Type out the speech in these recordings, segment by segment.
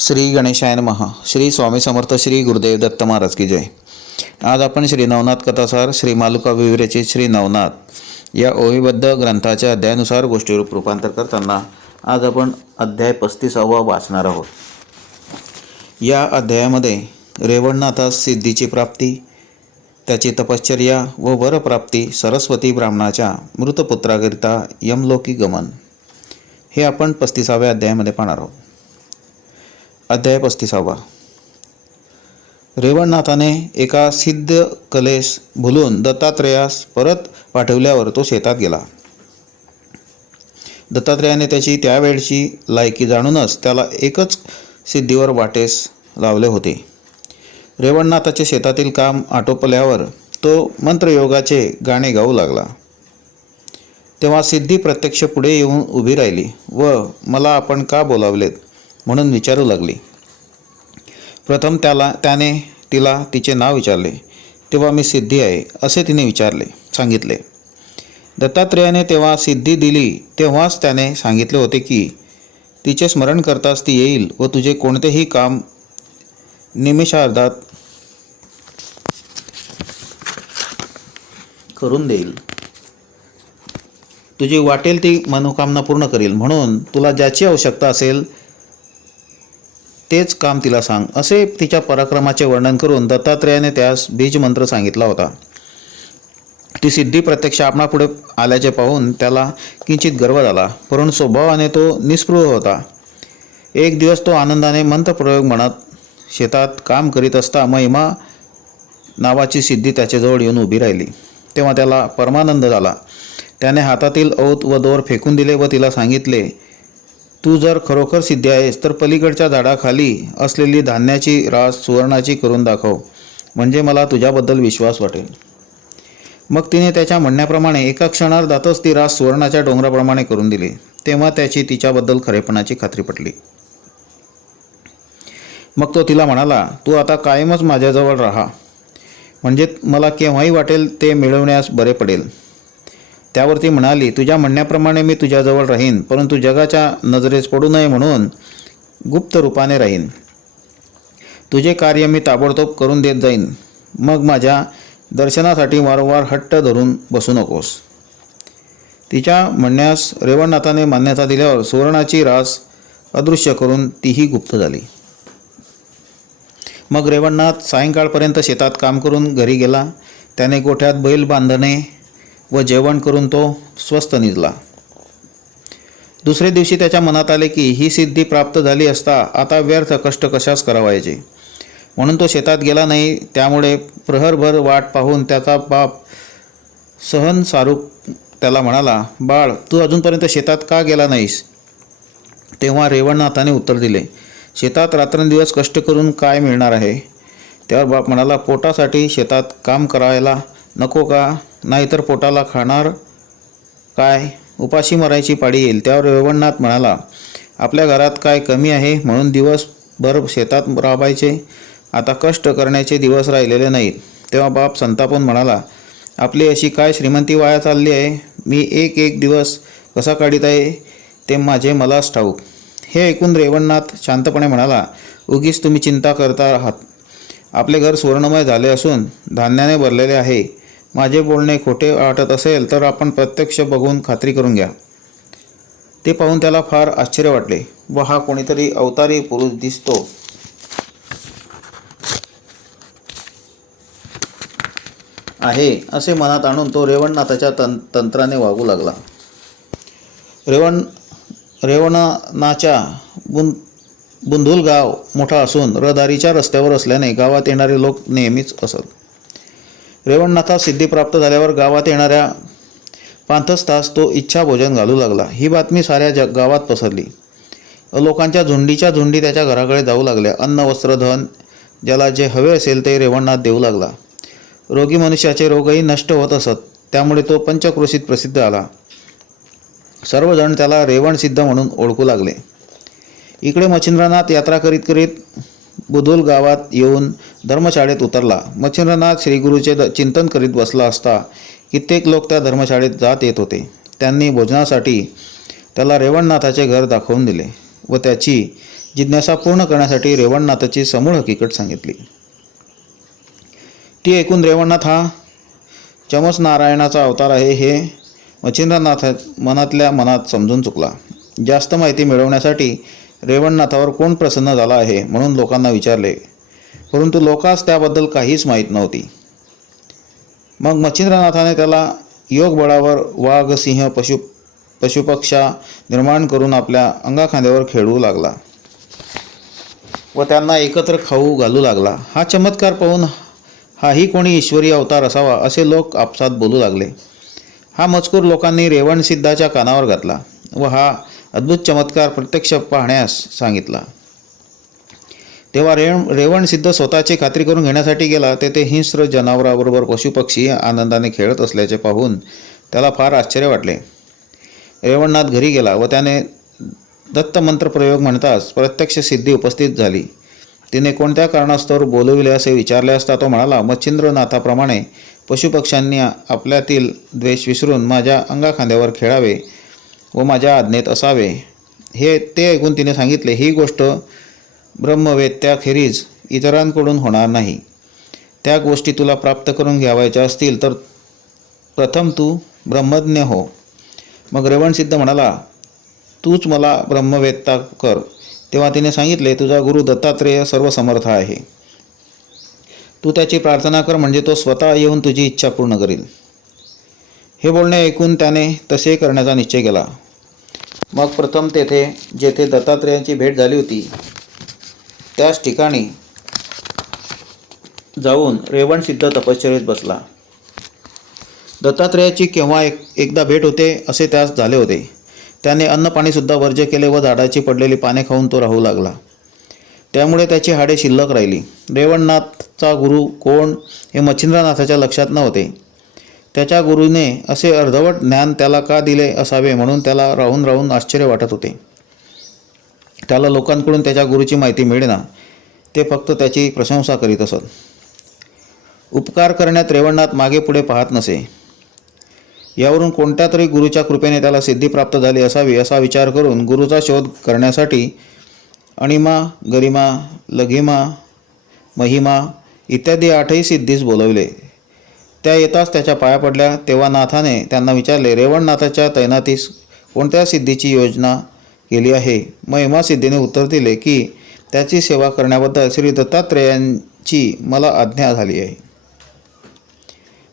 श्री गणेशायन महा श्री स्वामी समर्थ श्री गुरुदेव दत्त महाराज की जय. आज आपण श्री नवनाथ कथासार श्री मालुका विवरेचे श्री नवनाथ या ओवीबद्ध ग्रंथाच्या अध्यायानुसार गोष्टीरूप रूपांतर करताना आज आपण अध्याय पस्तीसावा वाचणार आहोत. या अध्यायामध्ये रेवणनाथास सिद्धीची प्राप्ती त्याची तपश्चर्या व वरप्राप्ती सरस्वती ब्राह्मणाच्या मृतपुत्राकरिता यमलोकी गमन. हे आपण पस्तीसाव्या अध्यायामध्ये पाहणार आहोत. अध्याय पस्तीसावा. रेवणनाथाने एका सिद्ध कलेस भुलून दत्तात्रेयास परत पाठवल्यावर तो शेतात गेला. दत्तात्रेयाने त्याची त्यावेळची लायकी जाणूनच त्याला एकच सिद्धीवर वाटेस लावले होते. रेवणनाथाचे शेतातील काम आटोपल्यावर तो मंत्रयोगाचे गाणे गाऊ लागला. तेव्हा सिद्धी प्रत्यक्ष पुढे येऊन उभी राहिली व मला आपण का बोलावलेत? म्हणून विचारू लागली. प्रथम त्याला त्याने तिला तिचे नाव विचारले. तेव्हा मी सिद्धी आहे असे तिने विचारले सांगितले. दत्तात्रेयाने तेव्हा सिद्धी दिली तेव्हाच त्याने सांगितले होते की तिचे स्मरण करताच ती येईल व तुझे कोणतेही काम निमिषार्धात करून देईल. तुझी वाटेल ती मनोकामना पूर्ण करील. म्हणून तुला ज्याची आवश्यकता असेल तेच काम तिला सांग असे तिच्या पराक्रमाचे वर्णन करून दत्तात्रेयाने त्यास बीजमंत्र सांगितला होता. ती सिद्धी प्रत्यक्ष आपणापुढे आल्याचे पाहून त्याला किंचित गर्व झाला परंतु स्वभावाने तो निस्पृह होता. एक दिवस तो आनंदाने मंत्रप्रयोग म्हणत शेतात काम करीत असता महिमा नावाची सिद्धी त्याच्याजवळ येऊन उभी राहिली. तेव्हा त्याला परमानंद झाला. त्याने हातातील औत व दोर फेकून दिले व तिला सांगितले तू जर खरोखर सिद्धी आहेस तर पलीकडच्या झाडाखाली असलेली धान्याची रास सुवर्णाची करून दाखव. म्हणजे मला तुझ्याबद्दल विश्वास वाटेल. मग तिने त्याच्या म्हणण्याप्रमाणे एका क्षणार्धातच ती रास सुवर्णाच्या डोंगराप्रमाणे करून दिली. तेव्हा त्याची तिच्याबद्दल खरेपणाची खात्री पटली. मग तो तिला म्हणाला तू आता कायमच माझ्याजवळ राहा. म्हणजे मला केव्हाही वाटेल ते मिळवण्यास बरे पडेल. त्यावर ती म्हणाली तुझ्या म्हणण्याप्रमाणे मी तुझ्याजवळ राहीन परंतु जगाच्या नजरेस पडू नये म्हणून गुप्त रूपाने राहीन. तुझे कार्य मी ताबडतोब करून देत जाईन. मग माझ्या दर्शनासाठी वारंवार हट्ट धरून बसू नकोस. तिच्या म्हणण्यास रेवणनाथाने मान्यता दिल्यावर सुवर्णाची रास अदृश्य करून तीही गुप्त झाली. मग रेवणनाथ सायंकाळपर्यंत शेतात काम करून घरी गेला. त्याने गोठ्यात बैल बांधणे व जेवण करून तो स्वस्थ निजला दुसरे दिवशी त्याच्या मनात आले की ही सिद्धी प्राप्त झाली असता आता व्यर्थ कष्ट कशास करावायचे? म्हणून तो शेतात गेला नाही त्यामुळे प्रहरभर वाट पाहून त्याचा बाप सहन सारूप त्याला म्हणाला बाळ तू अजूनपर्यंत शेतात का गेला नाहीस? तेव्हा रेवणनाथाने उत्तर दिले शेतात रात्रंदिवस कष्ट करून काय मिळणार आहे? त्यावर बाप म्हणाला पोटासाठी शेतात काम करायला नको का? नाहीतर पोटाला खाणार काय? उपाशी मरायची पाळी येईल. त्यावर रेवणनाथ म्हणाला आपल्या घरात काय कमी आहे म्हणून दिवसभर शेतात राबायचे. आता कष्ट करण्याचे दिवस राहिलेले नाहीत. तेव्हा बाप संतापून म्हणाला आपली अशी काय श्रीमंती वाया चालली आहे? मी एक एक दिवस कसा काढीत आहे ते माझे मलाच ठाऊक हे ऐकून रेवणनाथ शांतपणे म्हणाला उगीच तुम्ही चिंता करता आहात. आपले घर सुवर्णमय झाले असून धान्याने भरलेले आहे. माझे बोलणे खोटे वाटत असेल तर आपण प्रत्यक्ष बघून खात्री करून घ्या. ते पाहून त्याला फार आश्चर्य वाटले. व हा कोणीतरी अवतारी पुरुष दिसतो. आहे असे मनात आणून तो रेवणनाथाच्या तं तंत्राने वागू लागला. रेवण रेवणाच्या बुं बुंधुल गाव मोठा असून रहदारीच्या रस्त्यावर असल्याने गावात येणारे लोक नेहमीच असत. रेवणनाथा सिद्धी प्राप्त झाल्यावर गावात येणाऱ्या पांथस्तास तो इच्छा भोजन घालू लागला. ही बातमी साऱ्या जग गावात पसरली. लोकांच्या झुंडीच्या झुंडी त्याच्या घराकडे जाऊ लागल्या. अन्न वस्त्र धन ज्याला जे हवे असेल ते रेवणनाथ देऊ लागला. रोगी मनुष्याचे रोगही नष्ट होत असत. त्यामुळे तो पंचक्रोशीत प्रसिद्ध आला. सर्वजण त्याला रेवणसिद्ध म्हणून ओळखू लागले. इकडे मच्छिंद्रनाथ यात्रा करीत करीत बुधुल गावात येऊन धर्मशाळेत उतरला. मच्छिंद्रनाथ श्रीगुरूचे द- चिंतन करीत बसला असता कित्येक लोक त्या धर्मशाळेत जात येत होते. त्यांनी भोजनासाठी त्याला रेवणनाथाचे घर दाखवून दिले व त्याची जिज्ञासा पूर्ण करण्यासाठी रेवणनाथाची समूळ हकीकत सांगितली. ती ऐकून रेवणनाथ हा चमस नारायणाचा अवतार आहे हे मच्छिंद्रनाथ मनातल्या मनात समजून चुकला. जास्त माहिती मिळवण्यासाठी रेवणनाथावर कोण प्रसन्न झाला आहे म्हणून लोकांना विचारले. परंतु लोकांस त्याबद्दल काहीच माहीत नव्हती. मग मच्छिंद्रनाथाने त्याला योगबळावर वाघ सिंह पशु पशुपक्षा निर्माण करून आपल्या अंगाखांद्यावर खेळू लागला व त्यांना एकत्र खाऊ घालू लागला. हा चमत्कार पाहून हाही कोणी ईश्वरी अवतार असावा असे लोक आपसात बोलू लागले. हा मजकूर लोकांनी रेवणसिद्धाच्या कानावर घातला व हा अद्भुत चमत्कार प्रत्यक्ष पाहण्यास सांगितला. तेव्हा रेवण रेवण सिद्ध स्वतःची खात्री करून घेण्यासाठी गेला तेथे हिंस्र जनावराबरोबर पशुपक्षी आनंदाने खेळत असल्याचे पाहून त्याला फार आश्चर्य वाटले. रेवणनाथ घरी गेला व त्याने दत्तमंत्र प्रयोग म्हणताच प्रत्यक्ष सिद्धी उपस्थित झाली. तिने कोणत्या कारणास्तव बोलविले असे विचारले असता तो म्हणाला मच्छिंद्रनाथाप्रमाणे पशुपक्ष्यांनी आपल्यातील द्वेष विसरून माझ्या अंगाखांद्यावर खेळावे. व माझ्या आज्ञेत असावे. हे ते ऐकून तिने सांगितले ही गोष्ट ब्रह्मवेत्याखेरीज इतरांकडून होणार नाही. त्या गोष्टी तुला प्राप्त करून घ्यावायच्या असतील तर प्रथम तू ब्रह्मज्ञ हो. मग रेवणसिद्ध म्हणाला तूच मला ब्रह्मवेत्ता कर. तेव्हा तिने सांगितले तुझा गुरु दत्तात्रेय सर्व समर्थ आहे. तू त्याची प्रार्थना कर म्हणजे तो स्वतः येऊन तुझी इच्छा पूर्ण करील. हे बोलणे ऐकून त्याने तसे करण्याचा निश्चय केला. मग प्रथम तेथे जेथे दत्तात्रेयांची भेट झाली होती त्याच ठिकाणी जाऊन रेवणसिद्ध तपश्चर्येत बसला. दत्तात्रेयाची केव्हा एक एकदा भेट होते असे त्यास झाले होते. त्याने अन्नपाणीसुद्धा वर्ज्य केले व झाडाची पडलेली पाने खाऊन तो राहू लागला. त्यामुळे त्याची हाडे शिल्लक राहिली. रेवणनाथचा गुरु कोण हे मच्छिंद्रनाथाच्या लक्षात नव्हते. त्याच्या गुरुने असे अर्धवट ज्ञान त्याला का दिले असावे म्हणून त्याला राहून राहून आश्चर्य वाटत होते. त्याला लोकांकडून त्याच्या गुरुची माहिती मिळेना ते फक्त त्याची प्रशंसा करीत असत. उपकार करण्यात रेवणनाथ मागे पुढे पाहत नसे. यावरून कोणत्या तरी गुरुच्या कृपेने त्याला सिद्धी प्राप्त झाली असावी असा विचार करून गुरुचा शोध करण्यासाठी अणिमा गरिमा लघिमा महिमा इत्यादी आठही सिद्धीस बोलवले. त्या येताच त्याच्या पाया पडल्या तेव्हा नाथाने त्यांना विचारले रेवणनाथाच्या तैनातीस कोणत्या सिद्धीची योजना केली आहे? महिमा सिद्धीने उत्तर दिले की त्याची सेवा करण्याबद्दल श्री दत्तात्रेयांची मला आज्ञा झाली आहे.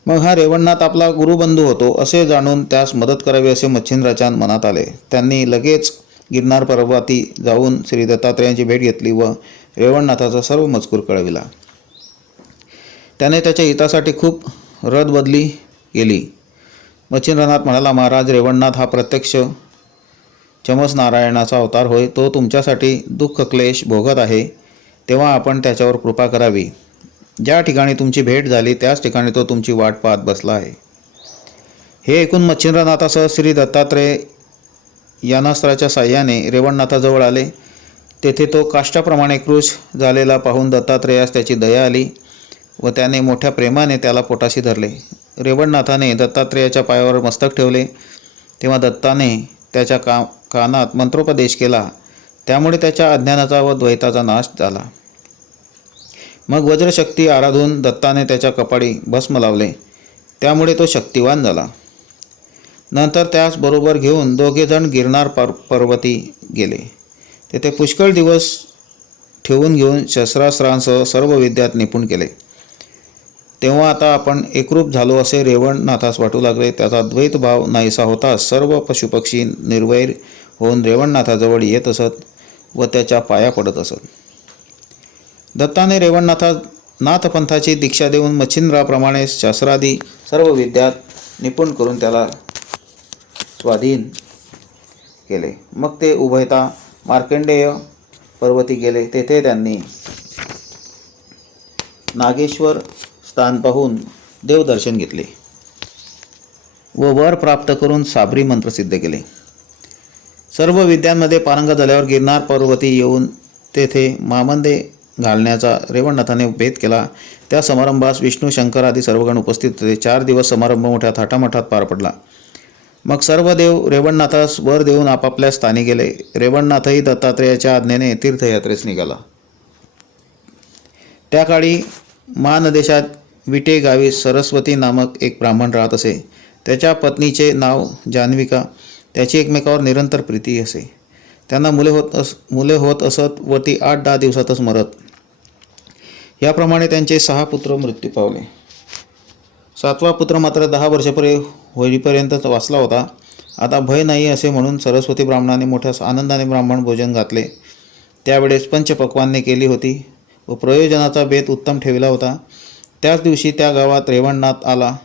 मग हा रेवणनाथ आपला गुरुबंधू होतो असे जाणून त्यास मदत करावी असे मच्छिंद्राच्या मनात आले. त्यांनी लगेच गिरनार पर्वती जाऊन श्री दत्तात्रेयांची भेट घेतली व रेवणनाथाचा सर्व मजकूर कळविला. त्याने त्याच्या हितासाठी खूप रदबदली केली मच्छिंद्रनाथ म्हणाला महाराज रेवणनाथ हा प्रत्यक्ष चमस नारायणाचा अवतार होय. तो तुमच्यासाठी दुःख क्लेश भोगत आहे. तेव्हा आपण त्याच्यावर कृपा करावी. ज्या ठिकाणी तुमची भेट झाली त्याच ठिकाणी तो तुमची वाट पाहत बसला आहे. हे ऐकून मच्छिंद्रनाथासह श्री दत्तात्रेय यानास्त्राच्या साह्याने रेवणनाथाजवळ आले. तेथे तो काष्टाप्रमाणे क्रूश झालेला पाहून दत्तात्रेयास त्याची दया आली. व त्याने मोठ्या प्रेमाने त्याला पोटाशी धरले. रेवणनाथाने दत्तात्रेयाच्या पायावर मस्तक ठेवले. तेव्हा दत्ताने त्याच्या का कानात मंत्रोपदेश केला. त्यामुळे त्याच्या अज्ञानाचा व द्वैताचा नाश झाला. मग वज्रशक्ती आराधून दत्ताने त्याच्या कपाळी भस्म लावले. त्यामुळे तो शक्तिवान झाला. नंतर त्यास बरोबर घेऊन दोघेजण गिरनार पर पर्वती गेले. तेथे पुष्कळ दिवस ठेवून घेऊन शस्त्रास्त्रांसह सर्व विद्यात निपुण केले. तेव्हा आता आपण एकरूप झालो असे रेवणनाथास वाटू लागले. त्याचा द्वैत भाव नाहीसा होता. सर्व पशुपक्षी निर्वैर होऊन रेवणनाथाजवळ येत असत व त्याच्या पाया पडत असत. दत्ताने रेवणनाथा नाथपंथाची दीक्षा देऊन मच्छिंद्राप्रमाणे शास्त्रादी सर्व विद्यात निपुण करून त्याला स्वाधीन केले. मग ते उभयता मार्कंडेय पर्वती गेले. तेथे त्यांनी नागेश्वर स्थान पाहून देवदर्शन घेतले व वर प्राप्त करून साबरी मंत्र सिद्ध केले. सर्व विद्यांमध्ये पारंगत झाल्यावर गिरनार पर्वती येऊन तेथे मामंदे घालण्याचा रेवणनाथाने भेद केला. त्या समारंभास विष्णू शंकर आदी सर्वगण उपस्थित होते. चार दिवस समारंभ मोठ्या थाटामाटात पार पडला. मग सर्व देव रेवणनाथास वर देऊन आपापल्या स्थानी गेले. रेवणनाथही दत्तात्रेयाच्या आज्ञेने तीर्थयात्रेस निघाला. त्या काळी महानदेशात विटे गावी सरस्वती नामक एक ब्राह्मण राहत असे. त्याच्या पत्नीचे नाव जान्हविका त्याची एकमेकावर निरंतर प्रीती असे. त्यांना मुले होत अस मुले होत असत व ती आठ दहा दिवसातच मरत. याप्रमाणे त्यांचे सहा पुत्र मृत्यू पावले. सातवा पुत्र मात्र दहा वर्षापूर्वी होईपर्यंतच वाचला होता. आता भय नाही असे म्हणून सरस्वती ब्राह्मणाने मोठ्या आनंदाने ब्राह्मण भोजन घातले. त्यावेळेस पंचपक्वान्ने केली होती व प्रयोजनाचा बेत उत्तम ठेवला होता. त्याच दिवशी त्या गावात रेवणनाथ आला.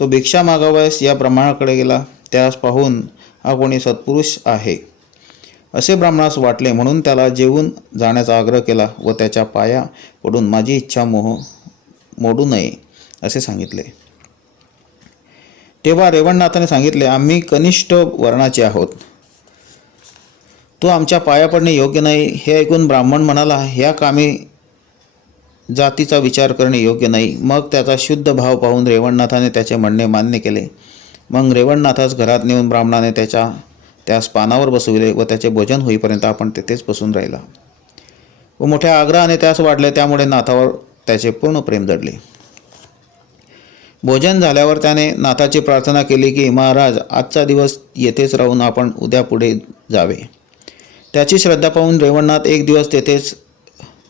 तो भिक्षा मागावयास या ब्राह्मणाकडे गेला. त्यास पाहून हा कोणी सत्पुरुष आहे. असे ब्राह्मणास वाटले म्हणून त्याला जेवून जाण्याचा आग्रह केला व त्याच्या पाया पडून माझी इच्छा मोह मोडू नये असे सांगितले. तेव्हा रेवणनाथाने सांगितले आम्ही कनिष्ठ वर्णाचे आहोत. तो आमच्या पाया पडणे योग्य नाही. हे ऐकून ब्राह्मण म्हणाला ह्या कामी जातीचा विचार करणे योग्य नाही. मग त्याचा शुद्ध भाव पाहून रेवणनाथाने त्याचे म्हणणे मान्य केले. मग रेवणनाथास घरात नेऊन ब्राह्मणाने त्याच्या त्यास पानावर बसविले व त्याचे भोजन होईपर्यंत आपण तेथेच बसून राहिला. व मोठ्या आग्रहाने त्यास वाढले त्यामुळे नाथावर त्याचे पूर्ण प्रेम जडले भोजन झाल्यावर त्याने नाथाची प्रार्थना केली की महाराज आजचा दिवस येथेच राहून आपण उद्या पुढे जावे. त्याची श्रद्धा पाहून रेवणनाथ एक दिवस तेथेच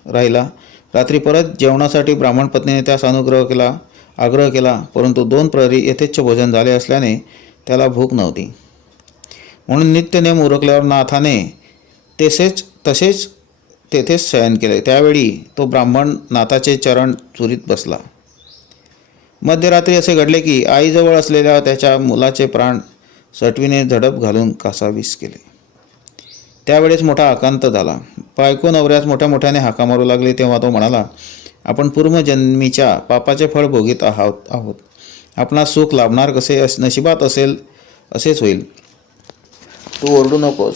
राहिला. रात्री परत जेवणासाठी ब्राह्मण पत्नीने त्यास अनुग्रह केला आग्रह केला परंतु दोन प्रहरी यथेच्छ भोजन झाले असल्याने त्याला भूक नव्हती. म्हणून नित्यनेम उरकल्यावर नाथाने तसेच तसेच तेथेच शयन केले. त्यावेळी तो ब्राह्मण नाथाचे चरण चुरीत बसला. मध्यरात्री असे घडले की आईजवळ असलेल्या त्याच्या मुलाचे प्राण सटवीने झडप घालून कासावीस केले. त्यावेळेस मोठा आकांत झाला. बायको नवऱ्यास मोठ्या मोठ्याने हाका मारू लागले तेव्हा तो म्हणाला आपण पूर्वजन्मीच्या पापाचे फळ भोगीत आहोत आहोत. आपणास सुख लाभणार कसे अस नशिबात असेल असेच होईल. तू ओरडू नकोस.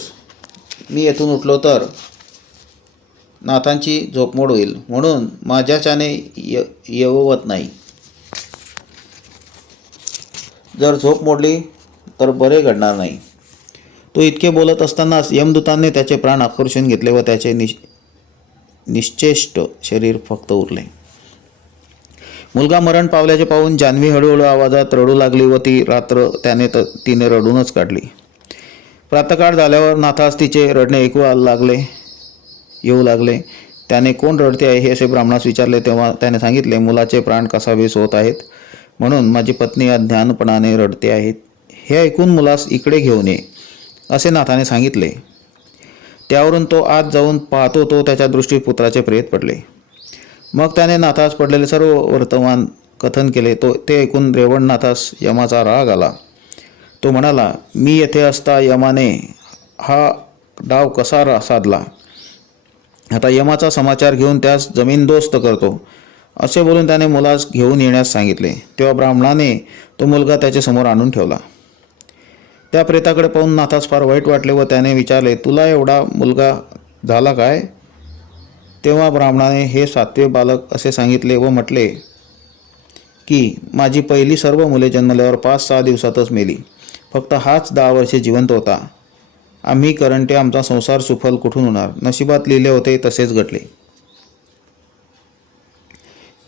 मी येथून उठलो तर नाथांची झोपमोड होईल. म्हणून माझ्याच्याने य येववत नाही. जर झोप मोडली तर बरे घडणार नाही. तो इतके बोलत असतानाच यमदूतांनी त्याचे प्राण आकर्षून घेतले व त्याचे निश निश्चेष्ट शरीर फक्त उरले. मुलगा मरण पावल्याचे पाहून जान्हवी हळूहळू आवाजात रडू लागली व ती रात्र त्याने त तिने रडूनच काढली. प्रातकाळ झाल्यावर नाथास तिचे रडणे ऐकू आ- लागले येऊ लागले. त्याने कोण रडते आहे हे असे ब्राह्मणास विचारले तेव्हा त्याने सांगितले मुलाचे प्राण कसावेस होत आहेत? म्हणून माझी पत्नी अज्ञानपणाने रडते आहेत हे ऐकून मुलास इकडे घेऊन ये. असे नाथाने सांगितले. त्यावरून तो आत जाऊन पाहतो तो त्याच्या दृष्टी पुत्राचे प्रेत पडले. मग त्याने नाथास पडलेले सर्व वर्तमान कथन केले. तो ते ऐकून रेवणनाथास यमाचा राग आला. तो म्हणाला मी येथे असता यमाने हा डाव कसा रा साधला? आता यमाचा समाचार घेऊन त्यास जमीनदोस्त करतो. असे बोलून त्याने मुलास घेऊन येण्यास सांगितले. तेव्हा ब्राह्मणाने तो मुलगा त्याच्यासमोर आणून ठेवला. त्या प्रेताकडे पाहून नाथास फार वाईट वाटले व त्याने विचारले तुला एवढा मुलगा झाला काय? तेव्हा ब्राह्मणाने हे सातवे बालक असे सांगितले व म्हटले की माझी पहिली सर्व मुले जन्मल्यावर पाच सहा दिवसातच मेली. फक्त हाच दहा वर्षे जिवंत होता. आम्ही करंटे आमचा संसार सुफल कुठून होणार? नशिबात लिहिले होते तसेच घडले.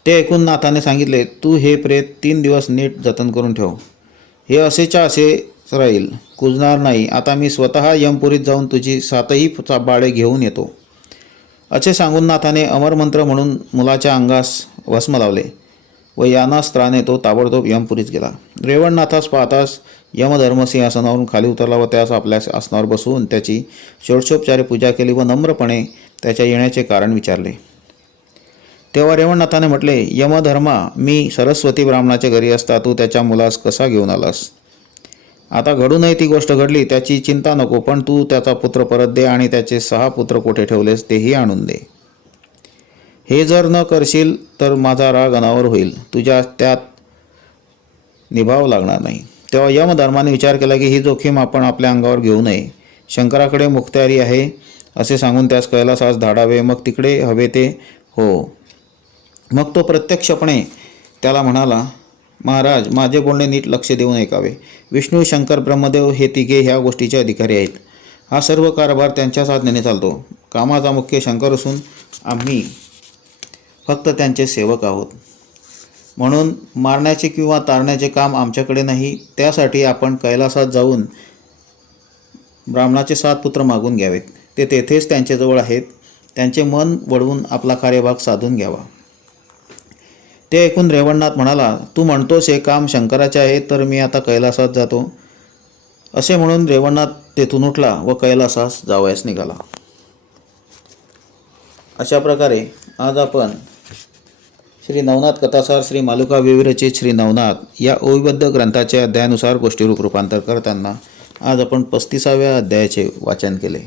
ते ऐकून नाथाने सांगितले तू हे प्रेत तीन दिवस नीट जतन करून ठेव. हे असेच्या असे राहील. कुजणार नाही. आता मी स्वतः यमपुरीत जाऊन तुझी सातही चा- बाळे घेऊन येतो. असे सांगून नाथाने अमरमंत्र म्हणून मुलाच्या अंगास भस्म लावले. व यानास्त्राने तो ताबडतोब यमपुरीत गेला. रेवणनाथास पाहताच यमधर्मसिंहासनावरून खाली उतरला व त्यास आपल्या आसनावर बसवून त्याची षोडशोपचारे पूजा केली व नम्रपणे त्याच्या येण्याचे कारण विचारले. तेव्हा रेवणनाथाने म्हटले यमधर्मा मी सरस्वती ब्राह्मणाच्या घरी असता तू त्याच्या मुलास कसा घेऊन आलास? आता घडू नये ती गोष्ट घडली त्याची चिंता नको पण तू त्याचा पुत्र परत दे आणि त्याचे सहा पुत्र कोठे ठेवलेस तेही आणून दे. हे जर न करशील तर माझा राग अनावर होईल. तुझ्या त्यात निभाव लागणार नाही. तेव्हा यमधर्माने विचार केला की ही जोखीम आपण आपल्या अंगावर घेऊ नये. शंकराकडे मुखत्यारी आहे असे सांगून त्यास कैलासास धाडावे मग तिकडे हवे ते हो. मग तो प्रत्यक्षपणे त्याला म्हणाला महाराज माझे बोलणे नीट लक्ष देऊन ऐकावे विष्णू शंकर ब्रह्मदेव हे तिघे ह्या गोष्टीचे अधिकारी आहेत. हा सर्व कारभार त्यांच्याच आज्ञेने चालतो. कामाचा मुख्य शंकर असून आम्ही फक्त त्यांचे सेवक आहोत. म्हणून मारण्याचे किंवा तारण्याचे काम आमच्याकडे नाही त्यासाठी आपण कैलासात जाऊन ब्राह्मणाचे सात पुत्र मागून घ्यावेत. ते तेथेच त्यांच्याजवळ आहेत. त्यांचे मन वळवून आपला कार्यभाग साधून घ्यावा. ते ऐकून रेवणनाथ म्हणाला तू म्हणतोस हे काम शंकराचे आहे तर मी आता कैलासात जातो. असे म्हणून रेवणनाथ तेथून उठला व कैलासास जावयास निघाला. अशा प्रकारे आज आपण श्री नवनाथ कथासार श्री मालुका विविरचित श्री नवनाथ या ओविबद्ध ग्रंथाच्या अध्यायानुसार गोष्टीरूप रूपांतर करताना आज आपण पस्तीसाव्या अध्यायाचे वाचन केले.